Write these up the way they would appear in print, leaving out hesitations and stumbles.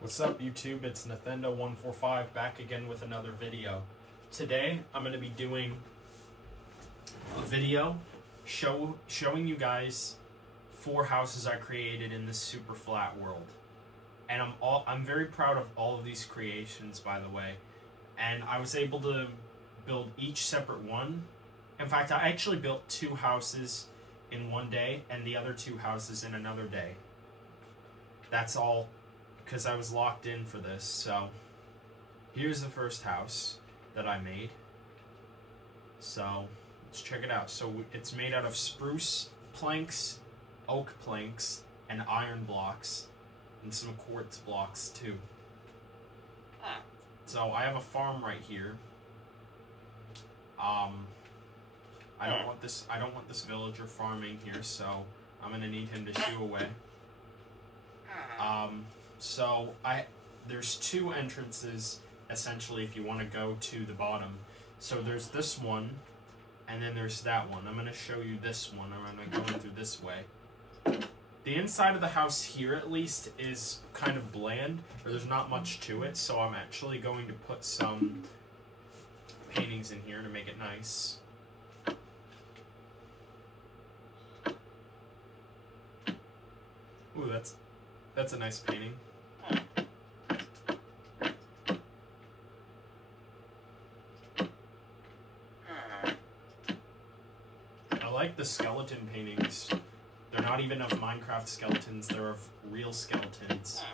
What's up YouTube, it's Nathendo145 back again with another video. Today I'm going to be doing a video showing you guys 4 houses I created in this super flat world. And I'm very proud of all of these creations, by the way. And I was able to build each separate one. In fact, I actually built 2 houses in one day and the other 2 houses in another day. That's all because I was locked in for this. So here's the first house that I made. So let's check it out. So it's made out of spruce planks, oak planks, and iron blocks, and some quartz blocks too. So I have a farm right here. I don't want this villager farming here, so I'm gonna need him to shoo away. So there's 2 entrances essentially if you want to go to the bottom. So there's this one, and then there's that one. I'm going to show you this one. I'm going to go in through this way. The inside of the house here, at least, is kind of bland, or there's not much to it, so I'm actually going to put some paintings in here to make it nice. Ooh, that's a nice painting. I like the skeleton paintings. They're not even of Minecraft skeletons, they're of real skeletons.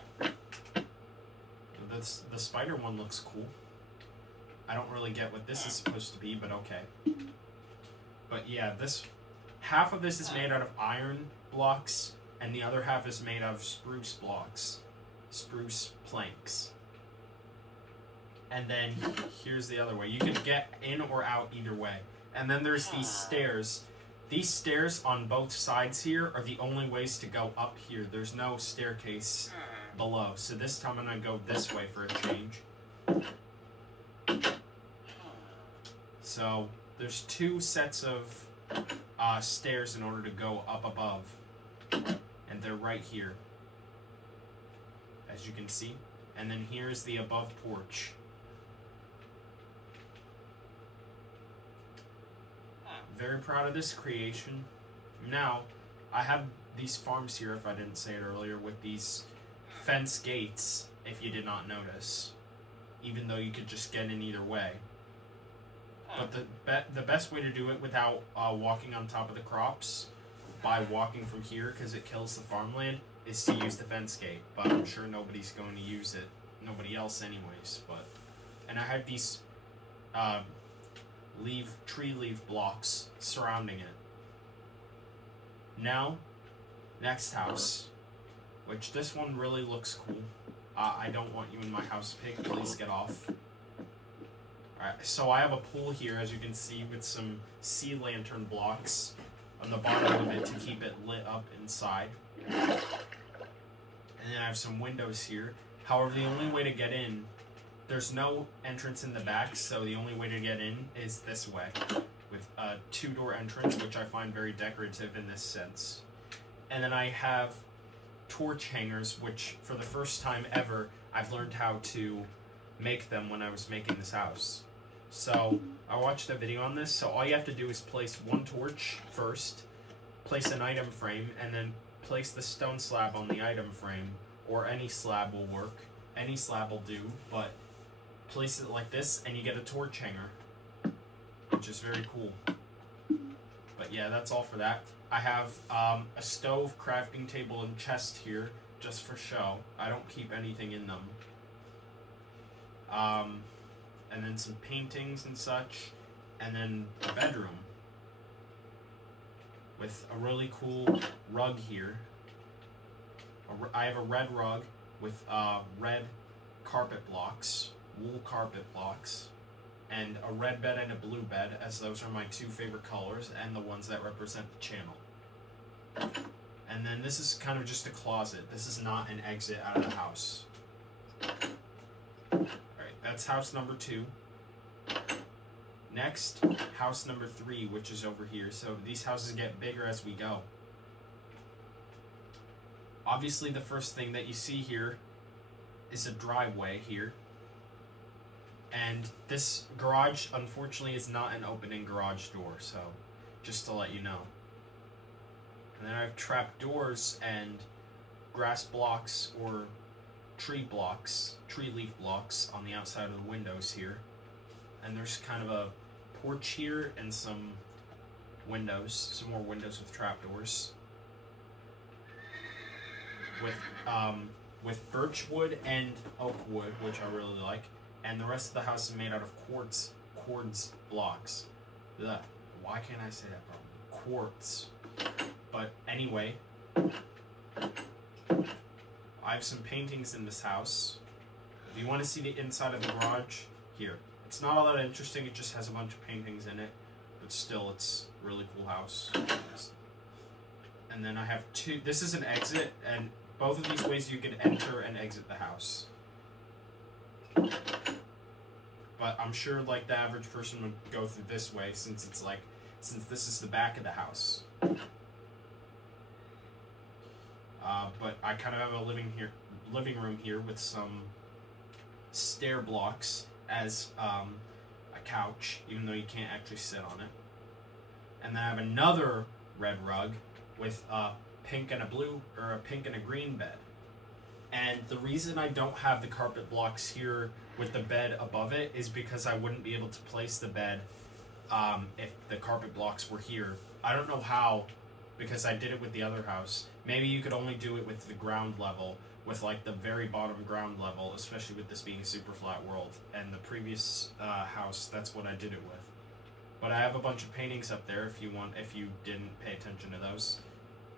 The spider one looks cool. I don't really get what this is supposed to be, but okay. But yeah, half of this is made out of iron blocks, and the other half is made of spruce blocks, spruce planks. And then here's the other way. You can get in or out either way. And then there's these stairs. These stairs on both sides here are the only ways to go up here. There's no staircase below. So this time I'm going to go this way for a change. So there's 2 sets of stairs in order to go up above. And they're right here, as you can see. And then here's the above porch. Very proud of this creation. Now, I have these farms here, if I didn't say it earlier, with these fence gates, if you did not notice. Even though you could just get in either way. But the best way to do it without walking on top of the crops, by walking from here, because it kills the farmland, is to use the fence gate. But I'm sure nobody's going to use it. Nobody else anyways. And I have these tree leaf blocks surrounding it. Now, next house, which this one really looks cool. I don't want you in my house, pig. Please get off. Alright, so I have a pool here, as you can see, with some sea lantern blocks on the bottom of it to keep it lit up inside. And then I have some windows here. However, the only way to get in, there's no entrance in the back, so the only way to get in is this way, with a 2-door entrance, which I find very decorative in this sense. And then I have torch hangers, which for the first time ever, I've learned how to make them when I was making this house. So I watched a video on this, so all you have to do is place 1 torch first, place an item frame, and then place the stone slab on the item frame, or any slab will work. Any slab will do, but place it like this and you get a torch hanger, which is very cool. But yeah, that's all for that. I have a stove, crafting table, and chest here just for show. I don't keep anything in them. And then some paintings and such, and then a bedroom with a really cool rug here. I have a red rug with red carpet blocks, wool carpet blocks, and a red bed and a blue bed, as those are my 2 favorite colors and the ones that represent the channel. And then this is kind of just a closet. This is not an exit out of the house. Alright, that's house number 2. Next, house number 3, which is over here. So these houses get bigger as we go. Obviously, the first thing that you see here is a driveway here. And this garage, unfortunately, is not an opening garage door, so just to let you know. And then I have trap doors and grass blocks or tree leaf blocks on the outside of the windows here. And there's kind of a porch here and some more windows with trapdoors. With birch wood and oak wood, which I really like. And the rest of the house is made out of quartz blocks. Ugh, why can't I say that properly? Quartz. But anyway, I have some paintings in this house. If you want to see the inside of the garage, here. It's not all that interesting, it just has a bunch of paintings in it. But still, it's a really cool house. And then I have two, this is an exit, and both of these ways you can enter and exit the house. But I'm sure like the average person would go through this way since this is the back of the house. But I kind of have a living room here with some stair blocks as a couch, even though you can't actually sit on it. And then I have another red rug with a pink and a green bed. And the reason I don't have the carpet blocks here with the bed above it is because I wouldn't be able to place the bed if the carpet blocks were here. I don't know how, because I did it with the other house. Maybe you could only do it with the ground level, with like the very bottom ground level, especially with this being a super flat world. And the previous house, that's what I did it with. But I have a bunch of paintings up there if you didn't pay attention to those.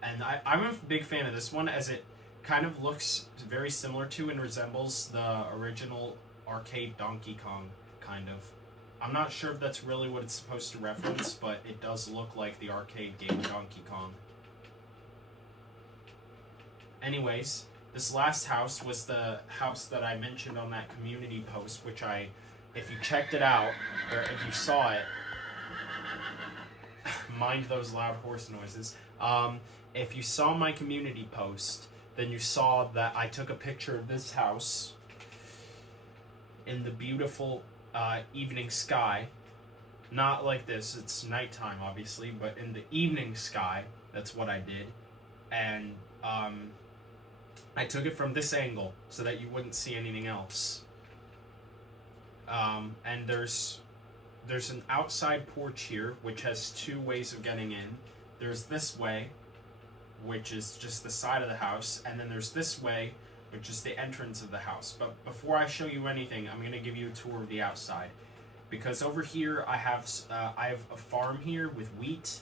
And I'm a big fan of this one, as it kind of looks very similar to and resembles the original arcade Donkey Kong, kind of. I'm not sure if that's really what it's supposed to reference, but it does look like the arcade game Donkey Kong. Anyways, this last house was the house that I mentioned on that community post, which if you checked it out, or if you saw it, mind those loud horse noises. If you saw my community post, then you saw that I took a picture of this house in the beautiful evening sky. Not like this, it's nighttime obviously, but in the evening sky, that's what I did. And I took it from this angle so that you wouldn't see anything else. And there's an outside porch here, which has two ways of getting in. There's this way, which is just the side of the house, and then there's this way, which is the entrance of the house. But before I show you anything, I'm going to give you a tour of the outside. Because over here, I have a farm here with wheat,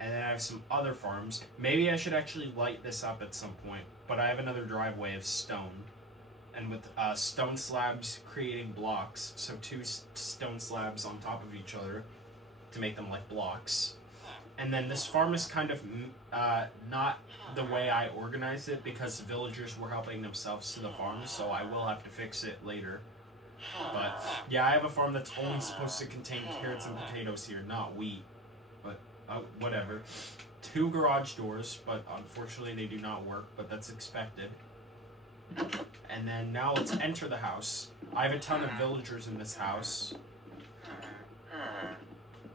and then I have some other farms. Maybe I should actually light this up at some point, but I have another driveway of stone. And with stone slabs creating blocks, so two stone slabs on top of each other to make them like blocks. And then this farm is kind of not the way I organized it, because the villagers were helping themselves to the farm, so I will have to fix it later. But yeah, I have a farm that's only supposed to contain carrots and potatoes here, not wheat. But whatever. 2 garage doors, but unfortunately they do not work, but that's expected. And then now let's enter the house. I have a ton of villagers in this house.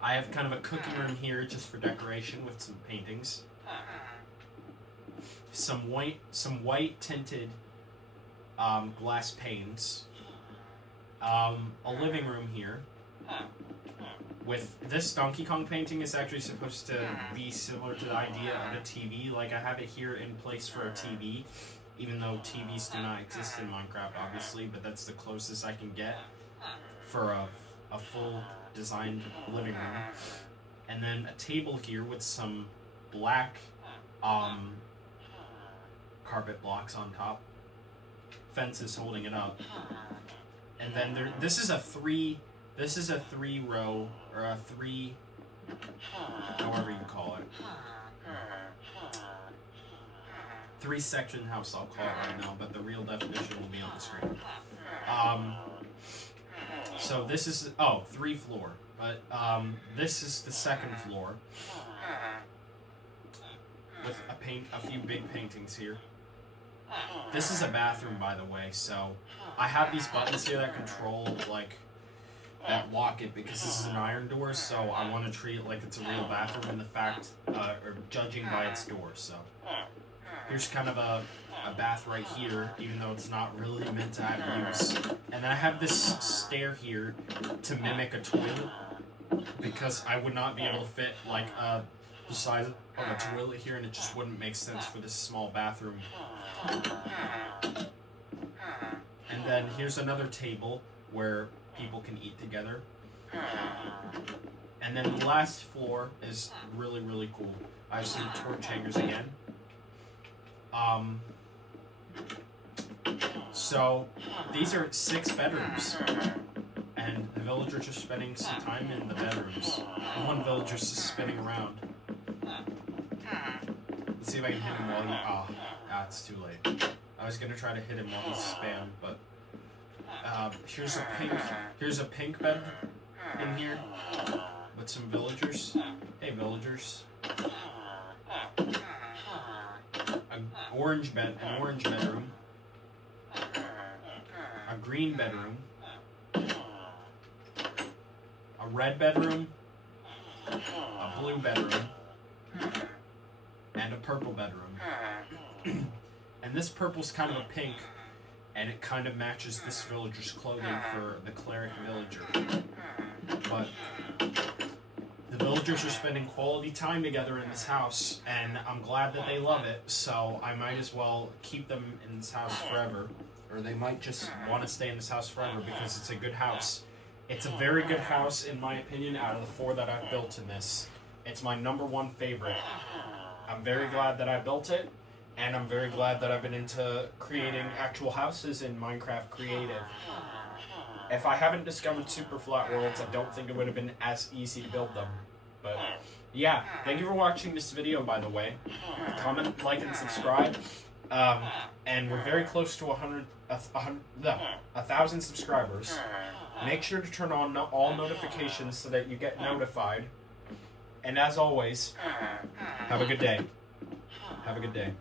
I have kind of a cooking room here just for decoration with some paintings. Some white tinted glass panes. A living room here. With this Donkey Kong painting is actually supposed to be similar to the idea of a TV. Like, I have it here in place for a TV, even though TVs do not exist in Minecraft, obviously, but that's the closest I can get for a full designed living room. And then a table here with some black carpet blocks on top. Fences holding it up. And then this is a three row, or a three, however you call it. 3-section house, I'll call it right now, but the real definition will be on the screen. So this is, 3 floor, but this is the 2nd floor with a few big paintings here. This is a bathroom, by the way, so I have these buttons here that control, like, that lock it, because this is an iron door, so I want to treat it like it's a real bathroom in the fact, or judging by its door, so. Here's kind of a bath right here, even though it's not really meant to have use. And then I have this stair here to mimic a toilet, because I would not be able to fit, like, the size of a toilet here, and it just wouldn't make sense for this small bathroom. And then here's another table where people can eat together. And then the last floor is really, really cool. I have some torch hangers again. So these are 6 bedrooms, and the villagers are spending some time in the bedrooms. And one villager's just spinning around. Let's see if I can hit him while he... it's too late. I was gonna try to hit him while he's spammed, but here's a pink bed in here with some villagers. Hey, villagers. An orange bedroom. A green bedroom. A red bedroom. A blue bedroom. And a purple bedroom. And this purple's kind of a pink, and it kind of matches this villager's clothing for the cleric villager. But the villagers are spending quality time together in this house, and I'm glad that they love it, so I might as well keep them in this house forever. Or they might just want to stay in this house forever because it's a good house. It's a very good house, in my opinion, out of the 4 that I've built in this. It's my #1 favorite. I'm very glad that I built it, and I'm very glad that I've been into creating actual houses in Minecraft Creative. If I haven't discovered super flat worlds, I don't think it would have been as easy to build them. But yeah, thank you for watching this video, by the way. Comment, like, and subscribe. And we're very close to 1,000 subscribers. Make sure to turn on all notifications so that you get notified. And as always, have a good day. Have a good day.